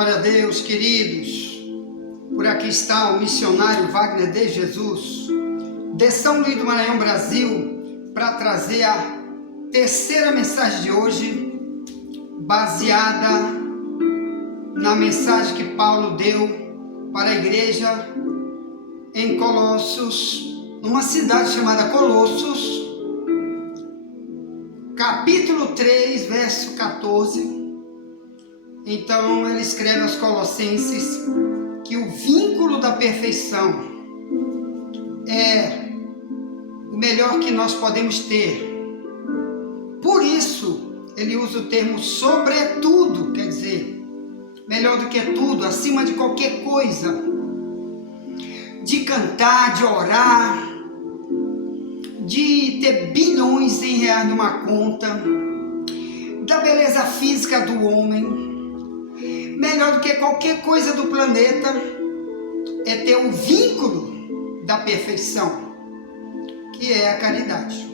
Glória a Deus, queridos. Por aqui está o missionário Wagner de Jesus, de São Luís do Maranhão, Brasil, para trazer a terceira mensagem de hoje, baseada na mensagem que Paulo deu para a igreja em Colossos, numa cidade chamada Colossos, capítulo 3, verso 14. Então ele escreve aos Colossenses que o vínculo da perfeição é o melhor que nós podemos ter. Por isso ele usa o termo sobretudo, quer dizer, melhor do que tudo, acima de qualquer coisa, de cantar, de orar, de ter bilhões em reais numa conta, da beleza física do homem. Melhor do que qualquer coisa do planeta é ter o vínculo da perfeição, que é a caridade.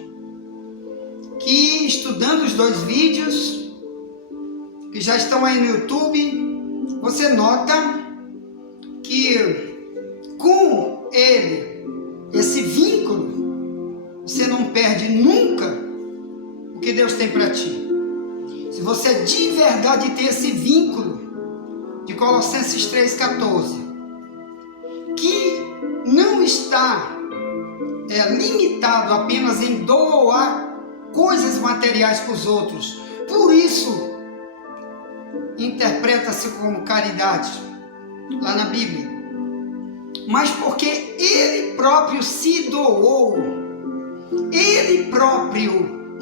Que estudando os dois vídeos que já estão aí no YouTube, você nota que com ele, esse vínculo, você não perde nunca o que Deus tem para ti. Se você de verdade tem esse vínculo de Colossenses 3,14, que não está limitado apenas em doar coisas materiais para os outros, por isso interpreta-se como caridade lá na Bíblia, mas porque ele próprio se doou, ele próprio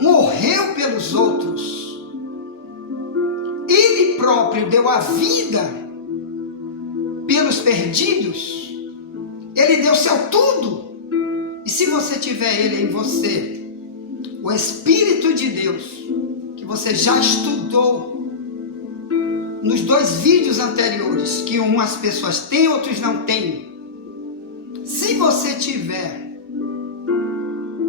morreu pelos outros, ele próprio deu a vida pelos perdidos, ele deu seu tudo. E se você tiver ele em você, o Espírito de Deus, que você já estudou nos dois vídeos anteriores, que umas pessoas têm, outros não têm, se você tiver,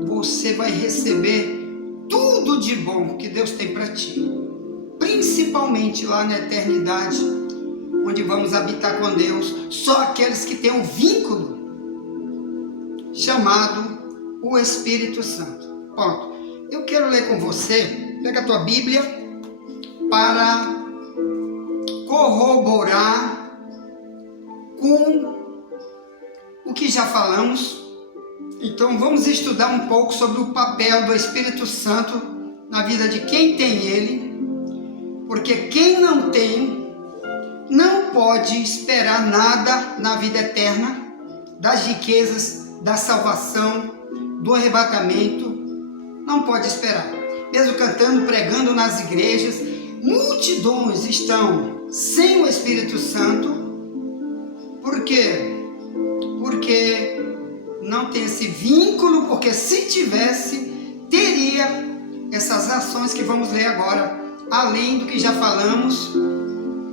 você vai receber tudo de bom que Deus tem para ti, principalmente lá na eternidade, onde vamos habitar com Deus. Só aqueles que têm um vínculo chamado o Espírito Santo. Ponto. Eu quero ler com você, pega a tua Bíblia, para corroborar com o que já falamos. Então vamos estudar um pouco sobre o papel do Espírito Santo na vida de quem tem ele, porque quem não tem não pode esperar nada na vida eterna, das riquezas, da salvação, do arrebatamento, não pode esperar. Mesmo cantando, pregando nas igrejas, multidões estão sem o Espírito Santo. Por quê? Porque não tem esse vínculo, porque se tivesse, teria essas ações que vamos ler agora, além do que já falamos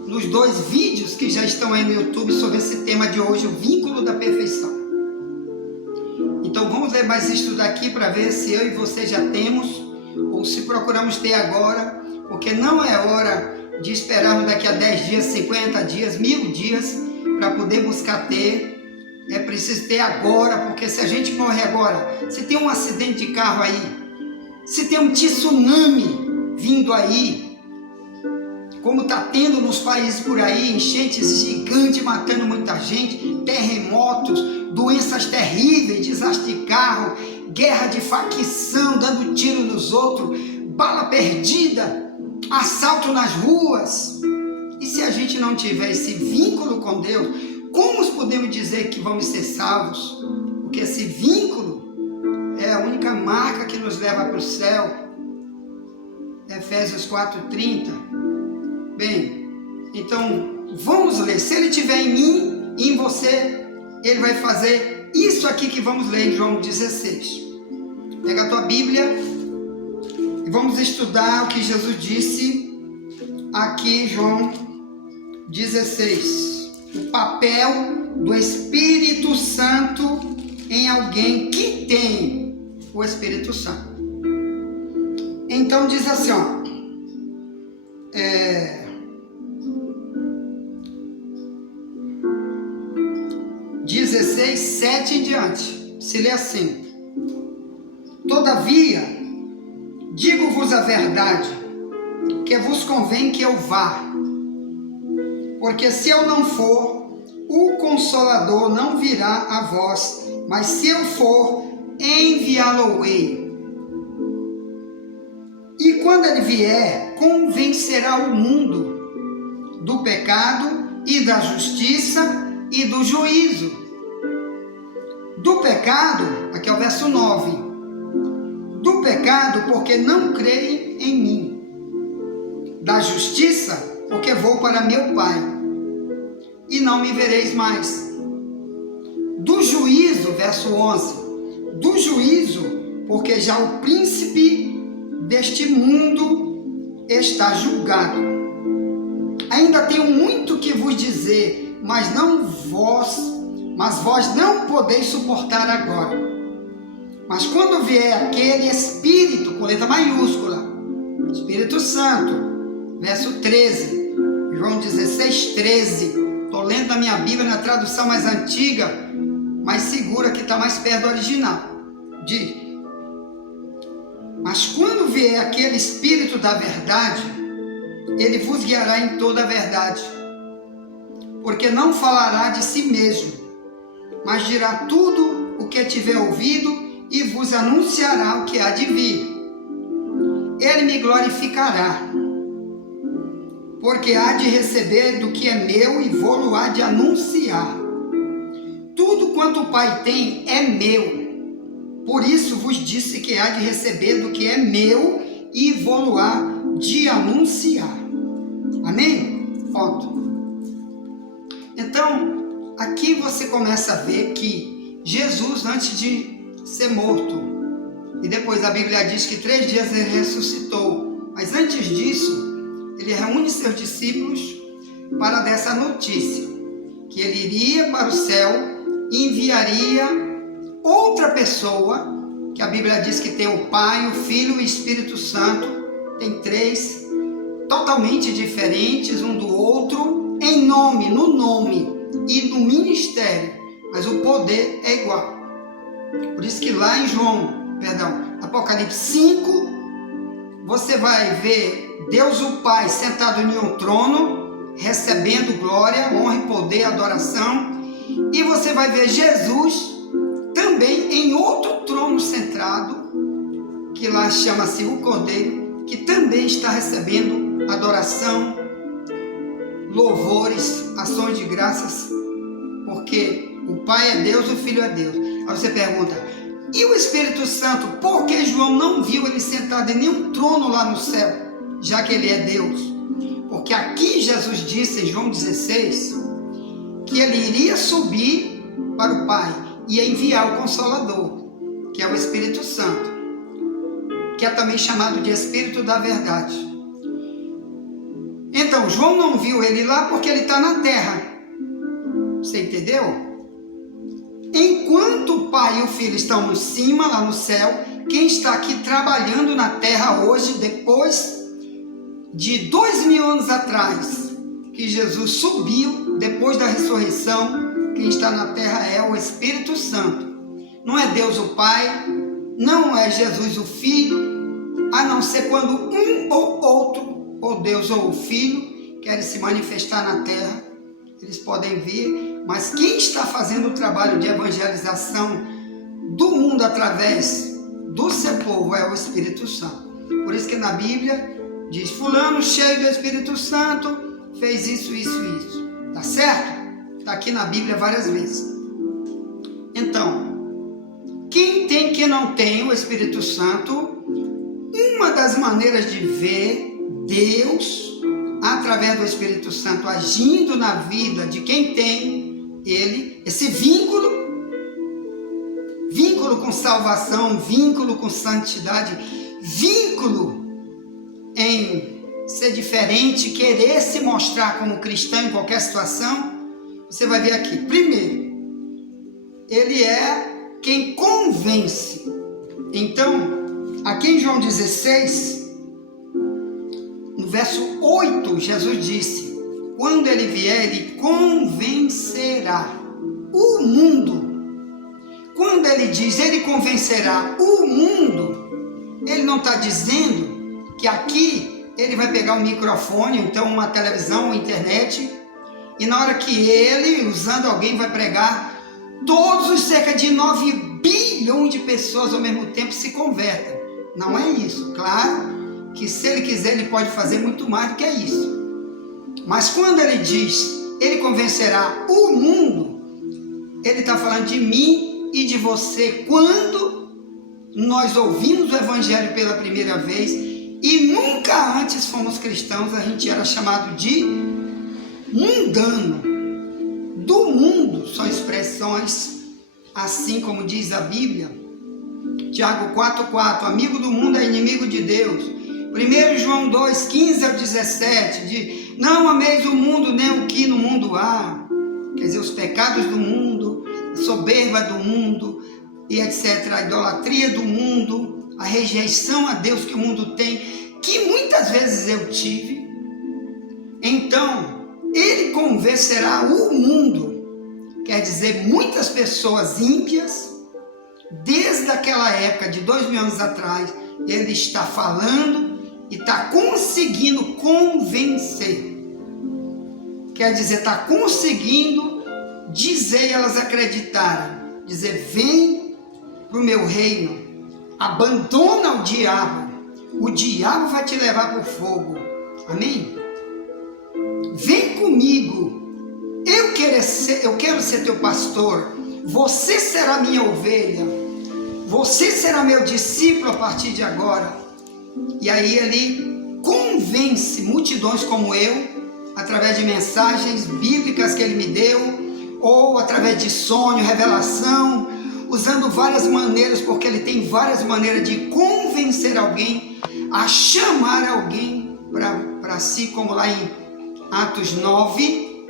nos dois vídeos que já estão aí no YouTube sobre esse tema de hoje, o vínculo da perfeição. Então vamos ler mais isso daqui para ver se eu e você já temos, ou se procuramos ter agora, porque não é hora de esperarmos daqui a 10 dias, 50 dias, 1000 dias, para poder buscar ter. É preciso ter agora, porque se a gente morrer agora, se tem um acidente de carro aí, se tem um tsunami vindo aí, como está tendo nos países por aí, enchentes gigantes matando muita gente, terremotos, doenças terríveis, desastre de carro, guerra de facção, dando tiro nos outros, bala perdida, assalto nas ruas. E se a gente não tiver esse vínculo com Deus, como podemos dizer que vamos ser salvos? Porque esse vínculo é a única marca que nos leva para o céu. Efésios 4:30. Bem, então vamos ler. Se ele estiver em mim e em você, ele vai fazer isso aqui que vamos ler em João 16. Pega a tua Bíblia e vamos estudar o que Jesus disse aqui em João 16. O papel do Espírito Santo em alguém que tem o Espírito Santo. Então diz assim, ó, adiante, se lê assim: todavia, digo-vos a verdade, que vos convém que eu vá, porque se eu não for, o Consolador não virá a vós, mas se eu for, enviá-lo-ei. E quando ele vier, convencerá o mundo do pecado e da justiça e do juízo. Do pecado, aqui é o verso 9, do pecado porque não creem em mim. Da justiça, porque vou para meu Pai, e não me vereis mais. Do juízo, verso 11, do juízo, porque já o príncipe deste mundo está julgado. Ainda tenho muito que vos dizer, mas vós não podeis suportar agora. Mas quando vier aquele Espírito, com letra maiúscula, Espírito Santo, verso 13, João 16, 13, estou lendo na minha Bíblia, na tradução mais antiga, mais segura, que está mais perto do original. Diz: mas quando vier aquele Espírito da verdade, ele vos guiará em toda a verdade, porque não falará de si mesmo, mas dirá tudo o que tiver ouvido e vos anunciará o que há de vir. Ele me glorificará, porque há de receber do que é meu e vou-lo há de anunciar. Tudo quanto o Pai tem é meu, por isso vos disse que há de receber do que é meu e vou-lo há de anunciar. Amém? Ponto. Então, aqui você começa a ver que Jesus, antes de ser morto, e depois a Bíblia diz que 3 dias ele ressuscitou, mas antes disso, ele reúne seus discípulos para dar essa notícia, que ele iria para o céu e enviaria outra pessoa, que a Bíblia diz que tem o Pai, o Filho e o Espírito Santo, tem 3, totalmente diferentes um do outro, em nome, no nome e no ministério, mas o poder é igual. Por isso que lá em Apocalipse 5, você vai ver Deus o Pai sentado em um trono, recebendo glória, honra e poder, adoração, e você vai ver Jesus também em outro trono centrado, que lá chama-se o Cordeiro, que também está recebendo adoração, louvores, ações de graças, porque o Pai é Deus, o Filho é Deus. Aí você pergunta: e o Espírito Santo? Por que João não viu ele sentado em nenhum trono lá no céu, já que ele é Deus? Porque aqui Jesus disse em João 16 que ele iria subir para o Pai e enviar o Consolador, que é o Espírito Santo, que é também chamado de Espírito da Verdade. Então, João não viu ele lá porque ele está na terra. Você entendeu? Enquanto o Pai e o Filho estão no cima, lá no céu, quem está aqui trabalhando na terra hoje, depois de 2000 anos atrás, que Jesus subiu, depois da ressurreição, quem está na terra é o Espírito Santo. Não é Deus o Pai, não é Jesus o Filho, a não ser quando um ou outro, ou Deus ou o Filho, querem se manifestar na terra, eles podem vir, mas quem está fazendo o trabalho de evangelização do mundo através do seu povo é o Espírito Santo. Por isso que na Bíblia diz: fulano cheio do Espírito Santo fez isso, isso e isso. Tá certo? Está aqui na Bíblia várias vezes. Então, quem tem e quem não tem o Espírito Santo, uma das maneiras de ver Deus através do Espírito Santo agindo na vida de quem tem ele, esse vínculo com salvação, vínculo com santidade, vínculo em ser diferente, querer se mostrar como cristão em qualquer situação. Você vai ver aqui, primeiro, ele é quem convence. Então, aqui em João 16, no verso 8, Jesus disse: quando ele vier, ele convencerá o mundo. ele diz, ele convencerá o mundo, ele não está dizendo que aqui ele vai pegar um microfone, então uma televisão, uma internet, e na hora que ele, usando alguém, vai pregar, todos os cerca de 9 bilhões de pessoas ao mesmo tempo se convertem. Não é isso. Claro que se ele quiser, ele pode fazer muito mais do que isso. Mas quando ele diz, ele convencerá o mundo, ele está falando de mim e de você. Quando nós ouvimos o Evangelho pela primeira vez e nunca antes fomos cristãos, a gente era chamado de mundano. Do mundo, são expressões, assim como diz a Bíblia, Tiago 4,4, amigo do mundo é inimigo de Deus. 1 João 2, 15 ao 17, de não ameis o mundo nem o que no mundo há. Quer dizer, os pecados do mundo, a soberba do mundo, e etc. A idolatria do mundo, a rejeição a Deus que o mundo tem, que muitas vezes eu tive. Então, ele convencerá o mundo, quer dizer, muitas pessoas ímpias, desde aquela época de 2000 anos atrás, ele está falando e está conseguindo convencer. Quer dizer, está conseguindo dizer e elas acreditarem. Dizer, vem para o meu reino, abandona o diabo vai te levar para o fogo. Amém? Vem comigo, eu quero ser teu pastor, você será minha ovelha, você será meu discípulo a partir de agora. E aí ele convence multidões como eu, através de mensagens bíblicas que ele me deu, ou através de sonho, revelação, usando várias maneiras, porque ele tem várias maneiras de convencer alguém, a chamar alguém para si, como lá em Atos 9,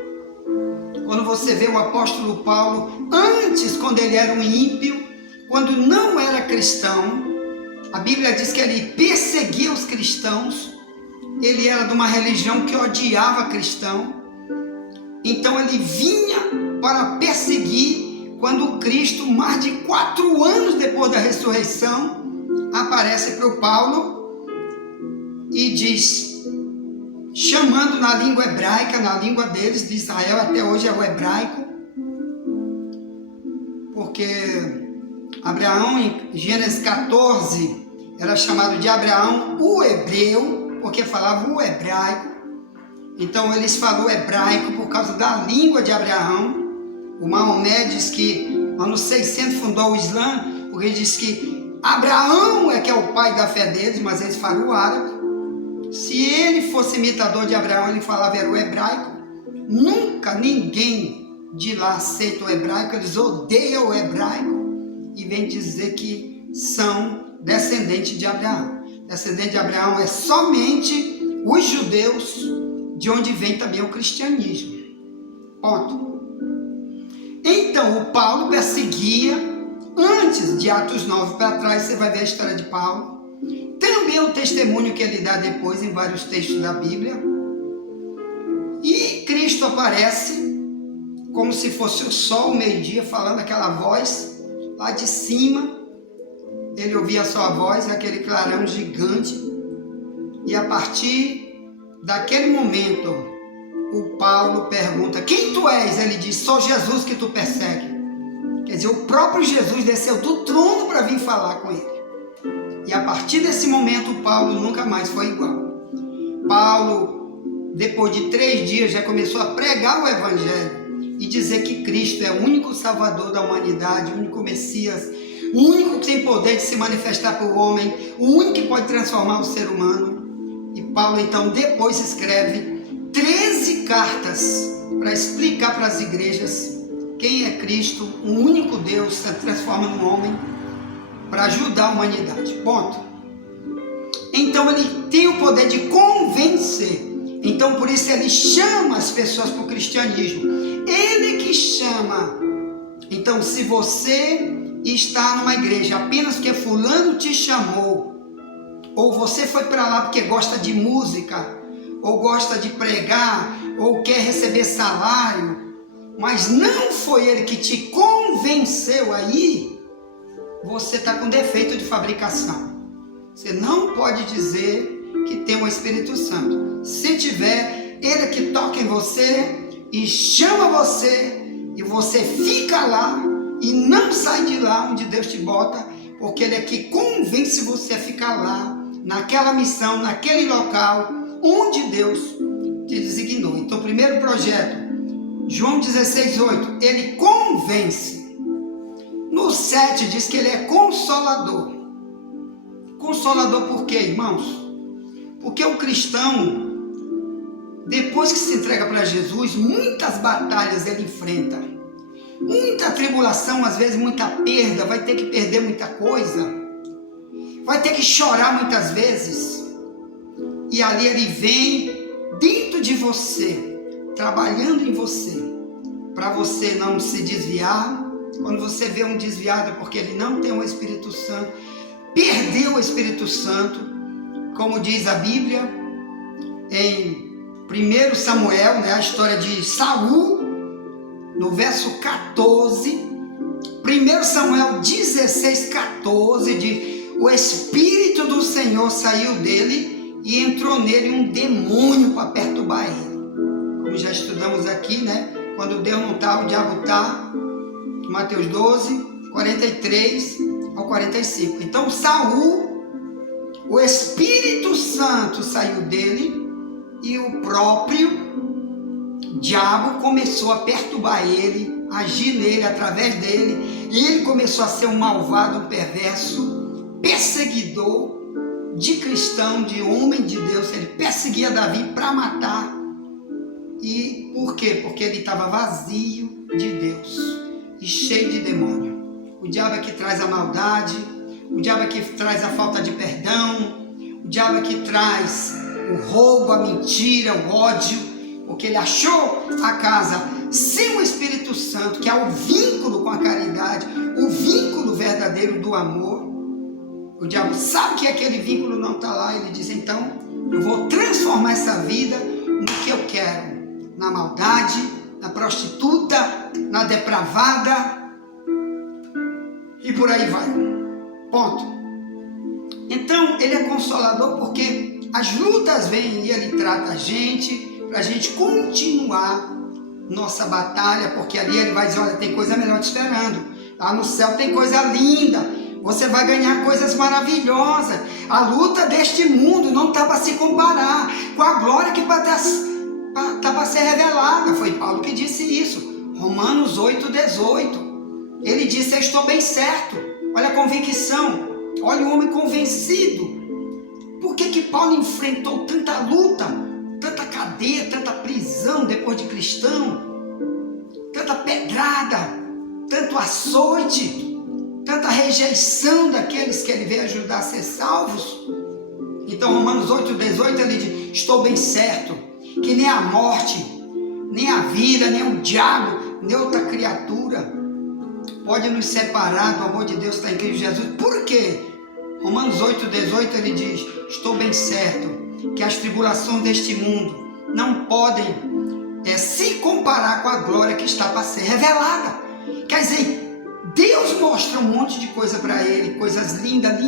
quando você vê o apóstolo Paulo, antes, quando ele era um ímpio, quando não era cristão, a Bíblia diz que ele perseguia os cristãos, ele era de uma religião que odiava cristão, então ele vinha para perseguir, quando Cristo, mais de 4 anos depois da ressurreição, aparece para o Paulo e diz, chamando na língua hebraica, na língua deles, de Israel, até hoje é o hebraico, porque Abraão, em Gênesis 14, era chamado de Abraão o hebreu, porque falava o hebraico. Então eles falam hebraico por causa da língua de Abraão. O Maomé diz que anos 600 fundou o Islã, porque diz que Abraão é que é o pai da fé deles, mas eles falam o árabe. Se ele fosse imitador de Abraão, ele falava era o hebraico. Nunca ninguém de lá aceita o hebraico, eles odeiam o hebraico e vem dizer que são descendentes de Abraão. Descendente de Abraão é somente os judeus, de onde vem também o cristianismo. Ponto. Então, o Paulo perseguia, antes de Atos 9 para trás, você vai ver a história de Paulo. Também o testemunho que ele dá depois em vários textos da Bíblia. E Cristo aparece como se fosse o sol, o meio-dia, falando aquela voz lá de cima. Ele ouvia a sua voz, aquele clarão gigante. E a partir daquele momento, o Paulo pergunta, quem tu és? Ele diz, sou Jesus que tu persegue. Quer dizer, o próprio Jesus desceu do trono para vir falar com ele. E a partir desse momento, Paulo nunca mais foi igual. Paulo, depois de 3 dias, já começou a pregar o Evangelho e dizer que Cristo é o único Salvador da humanidade, o único Messias, o único que tem poder de se manifestar para o homem, o único que pode transformar o ser humano. E Paulo, então, depois escreve 13 cartas para explicar para as igrejas quem é Cristo, o único Deus que se transforma no homem, para ajudar a humanidade. Ponto. Então ele tem o poder de convencer. Então por isso ele chama as pessoas para o cristianismo. Ele que chama. Então se você está numa igreja apenas porque fulano te chamou, ou você foi para lá porque gosta de música, ou gosta de pregar, ou quer receber salário, mas não foi ele que te convenceu aí, você está com defeito de fabricação. Você não pode dizer que tem o Espírito Santo. Se tiver, ele é que toca em você e chama você, e você fica lá e não sai de lá onde Deus te bota, porque ele é que convence você a ficar lá, naquela missão, naquele local onde Deus te designou. Então, o primeiro projeto, João 16:8, ele convence. No 7 diz que ele é consolador. Consolador por quê, irmãos? Porque o cristão, depois que se entrega para Jesus, muitas batalhas ele enfrenta. Muita tribulação, às vezes muita perda, vai ter que perder muita coisa. Vai ter que chorar muitas vezes. E ali ele vem dentro de você, trabalhando em você, para você não se desviar. Quando você vê um desviado é porque ele não tem o Espírito Santo, perdeu o Espírito Santo, como diz a Bíblia, em 1 Samuel, né, a história de Saul, no verso 14, 1 Samuel 16:14, diz: o Espírito do Senhor saiu dele e entrou nele um demônio para perturbar ele. Como já estudamos aqui, né? Quando Deus não está, o diabo está. Mateus 12, 43 ao 45. Então Saul, o Espírito Santo saiu dele e o próprio diabo começou a perturbar ele, agir nele, através dele, e ele começou a ser um malvado, um perverso, perseguidor de cristão, de homem de Deus. Ele perseguia Davi para matar. E por quê? Porque ele estava vazio de Deus e cheio de demônio. O diabo é que traz a maldade, o diabo é que traz a falta de perdão, o diabo é que traz o roubo, a mentira, o ódio, porque ele achou a casa sem o Espírito Santo, que é o vínculo com a caridade, o vínculo verdadeiro do amor. O diabo sabe que aquele vínculo não está lá, ele diz: então eu vou transformar essa vida no que eu quero, na maldade, na prostituta, na depravada, e por aí vai. Ponto. Então ele é consolador porque as lutas vêm e ele trata a gente, para a gente continuar nossa batalha, porque ali ele vai dizer: olha, tem coisa melhor te esperando, lá no céu tem coisa linda, você vai ganhar coisas maravilhosas. A luta deste mundo não está para se comparar com a glória que está para ser revelada. Foi Paulo que disse isso, Romanos 8:18. Ele disse: eu estou bem certo. Olha a convicção, olha o homem convencido. Por que Paulo enfrentou tanta luta, tanta cadeia, tanta prisão depois de cristão, tanta pedrada, tanto açoite, tanta rejeição daqueles que ele veio ajudar a ser salvos? Então Romanos 8:18 ele diz: estou bem certo que nem a morte, nem a vida, nem o diabo, nem outra criatura pode nos separar do amor de Deus que está em Cristo Jesus. Por quê? Romanos 8:18 ele diz: estou bem certo que as tribulações deste mundo não podem se comparar com a glória que está para ser revelada. Quer dizer, Deus mostra um monte de coisa para ele, coisas lindas,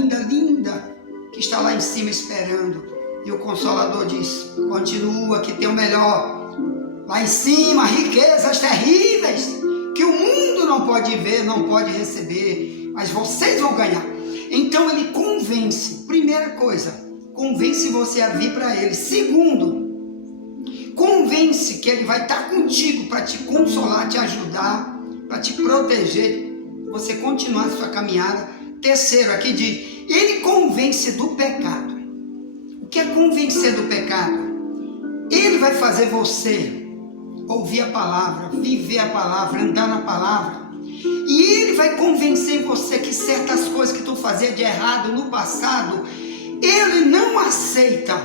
que está lá em cima esperando. E o Consolador diz: continua, que tem o melhor lá em cima, riquezas terríveis que o mundo não pode ver, não pode receber, mas vocês vão ganhar. Então ele convence. Primeira coisa, convence você a vir para ele. Segundo, convence que ele vai estar contigo para te consolar, te ajudar, para te proteger, você continuar a sua caminhada. Terceiro, aqui diz: ele convence do pecado. O que é convencer do pecado? Ele vai fazer você ouvir a palavra, viver a palavra, andar na palavra, e ele vai convencer você que certas coisas que tu fazia de errado no passado, ele não aceita,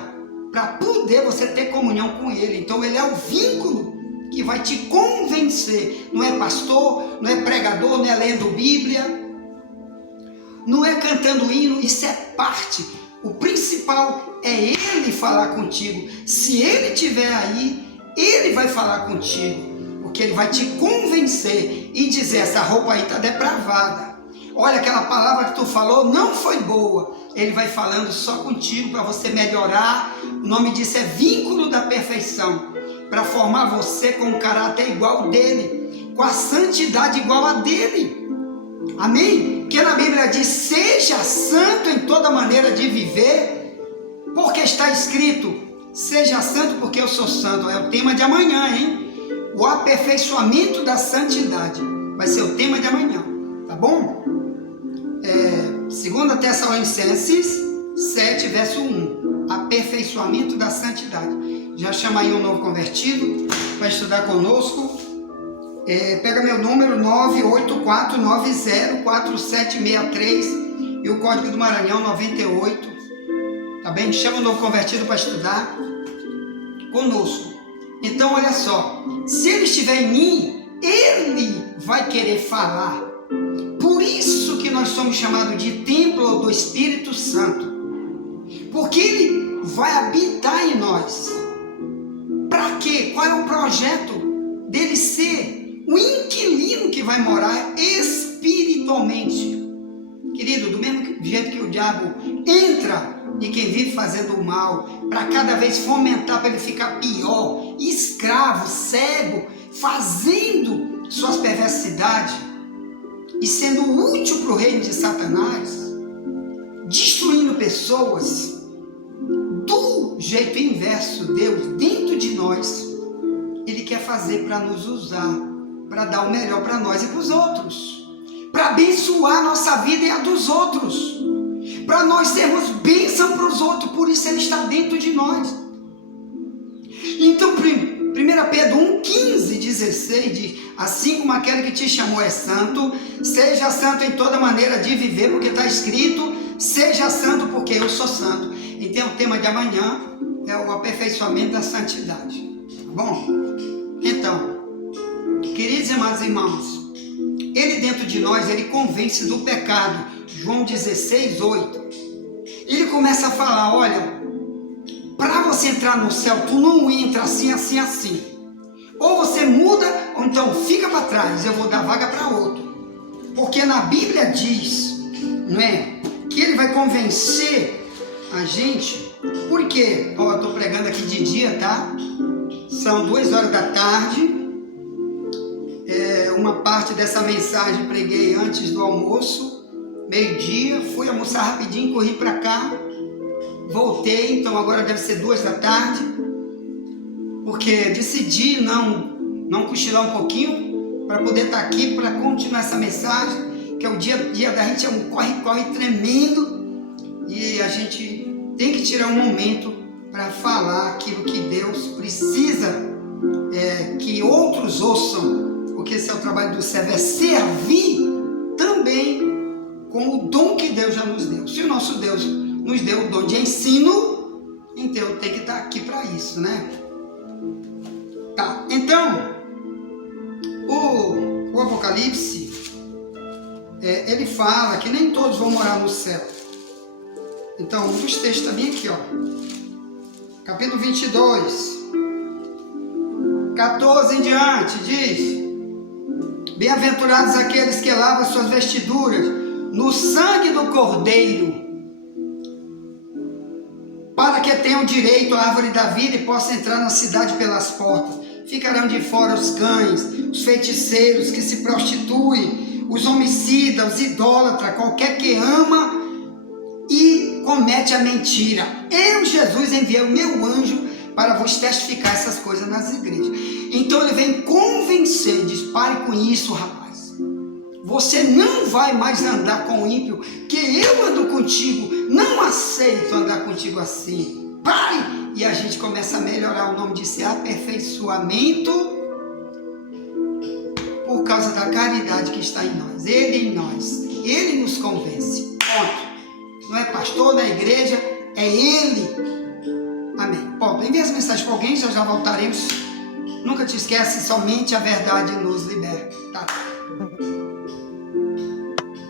para poder você ter comunhão com ele. Então ele é o vínculo que vai te convencer. Não é pastor, não é pregador, não é lendo Bíblia, não é cantando hino, isso é parte. O principal é ele falar contigo. Se ele estiver aí, ele vai falar contigo, porque ele vai te convencer e dizer: essa roupa aí está depravada, olha, aquela palavra que tu falou não foi boa. Ele vai falando só contigo para você melhorar. O nome disso é vínculo da perfeição, para formar você com um caráter igual ao dele, com a santidade igual a dele. Amém? Porque na Bíblia diz: seja santo em toda maneira de viver, porque está escrito: seja santo porque eu sou santo. É o tema de amanhã, hein? O aperfeiçoamento da santidade vai ser o tema de amanhã, tá bom? 2 Tessalonicenses 7, verso 1. Aperfeiçoamento da santidade. Já chama aí um novo convertido para estudar conosco. Pega meu número 984904763 e o código do Maranhão 98. Tá bem? Chama um novo convertido para estudar conosco. Então olha só, se ele estiver em mim, ele vai querer falar. Por isso que nós somos chamados de templo do Espírito Santo, porque ele vai habitar em nós. Para quê? Qual é o projeto dele ser o inquilino que vai morar espiritualmente? Querido, do mesmo jeito que o diabo entra em quem vive fazendo o mal, para cada vez fomentar para ele ficar pior, escravo, cego, fazendo suas perversidades e sendo útil para o reino de Satanás, destruindo pessoas. Do jeito inverso, Deus, dentro de nós, ele quer fazer para nos usar, para dar o melhor para nós e para os outros, para abençoar a nossa vida e a dos outros, para nós sermos bênção para os outros. Por isso ele está dentro de nós. Então 1 Pedro 1,15-16 diz: assim como aquele que te chamou é santo, seja santo em toda maneira de viver, porque está escrito: seja santo porque eu sou santo. Então o tema de amanhã é o aperfeiçoamento da santidade, tá bom? Então, queridos e amados irmãos, ele dentro de nós, ele convence do pecado. João 16:8. Ele começa a falar: olha, para você entrar no céu, tu não entra assim, assim, assim. Ou você muda, ou então fica para trás, eu vou dar vaga para outro. Porque na Bíblia diz, não é, que ele vai convencer a gente. Por quê? Ó, eu estou pregando aqui de dia, tá? São 2 horas da tarde. Uma parte dessa mensagem preguei antes do almoço, meio-dia. Fui almoçar rapidinho, corri para cá, voltei. Então agora deve ser 2 da tarde, porque decidi não cochilar um pouquinho para poder estar aqui para continuar essa mensagem, que é o dia a dia da gente, é um corre-corre tremendo, e a gente tem que tirar um momento para falar aquilo que Deus precisa que outros ouçam, porque esse é o trabalho do servo, é servir também com o dom que Deus já nos deu. Se o nosso Deus nos deu o dom de ensino, então tem que estar aqui para isso, né? Tá, então o Apocalipse, ele fala que nem todos vão morar no céu. Então um dos textos está bem aqui, ó, capítulo 22, 14 em diante, diz: bem-aventurados aqueles que lavam suas vestiduras no sangue do Cordeiro, para que tenham direito à árvore da vida e possam entrar na cidade pelas portas. Ficarão de fora os cães, os feiticeiros que se prostituem, os homicidas, os idólatras, qualquer que ama e comete a mentira. Eu, Jesus, enviei o meu anjo para vos testificar essas coisas nas igrejas. Então ele vem convencer, diz: pare com isso, rapaz. Você não vai mais andar com o ímpio, que eu ando contigo. Não aceito andar contigo assim. Pare! E a gente começa a melhorar. O nome disso é aperfeiçoamento, por causa da caridade que está em nós. Ele em nós. Ele nos convence. Ponto. Não é pastor, não é igreja, é ele. Amém. Bom, envie as mensagens para alguém, já voltaremos. Nunca te esquece, somente a verdade nos liberta. Tá?